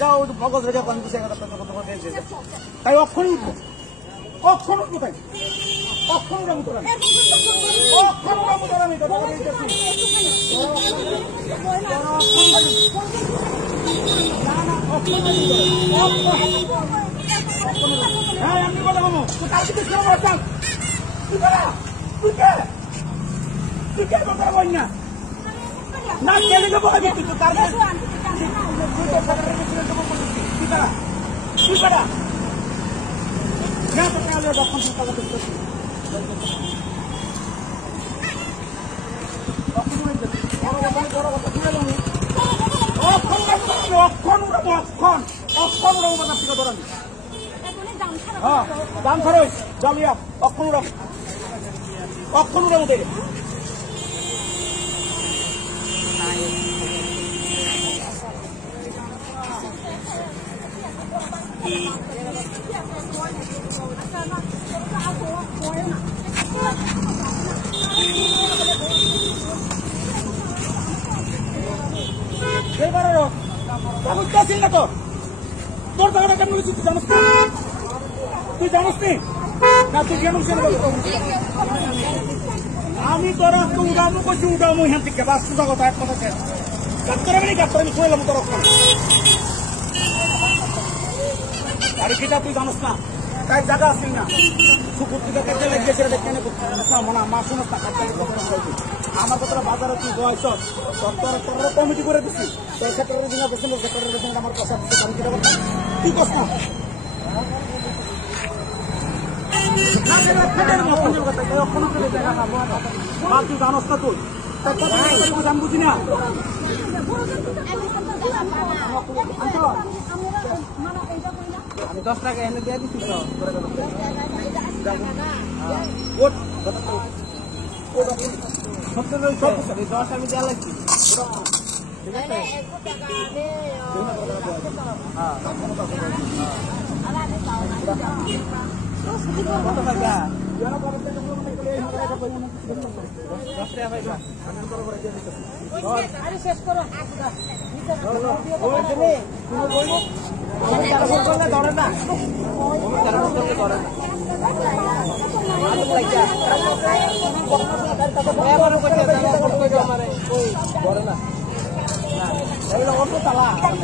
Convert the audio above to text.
যাও মগজ রেখে 50,000 টাকা কত করে দিয়েছে তাই অক্ষণ অক্ষণ কোথায় অক্ষণ রাম তোরা অক্ষণ রাম তোরা আমি কথা বলতেছি হ্যাঁ আমি কথা বলবো তুই কালকে তো শুরু করতাম তুই কে কথা বল না না কেলে দেবো আমি তুই তার তুই পারা না তো কালে যখন তুই কথা বলছিস দাম খরচ জালিয়া অক্ষণ মধ্যে বুঝতেছিস না তো তোর জায়গাটা কেমন হয়েছে তুই জানিস নি না তুই কেমন আমি তোরা তো উড়ামো করছি উড়ামো হ্যাঁ থেকে বাস সোজা কথা এক কথা শেষ গাছ আমি শুনলাম তোর আরে কিটা তুই জানিস না তাই জায়গা আসিল না সুপুর থেকে কেটে লেগেছে কেন মনে মা শুনস না আমার কথা বাজারে তুই বয়স তোর কমিটি করে দিচ্ছি তোর সেক্রেটারি দিন পছন্দ সেক্রেটারি দিন আমার পয়সা দিচ্ছে আমি কিটা বলতাম তুই কস না তুই জানস না তুই আমি বুঝি না আমি 10 টাকা এনে দিয়ে দিচ্ছি তো 10 আমি দেওয়া লাগছি ঠিক আছে কত টাকা শেষ করো ধরে না অল্প চালা আমি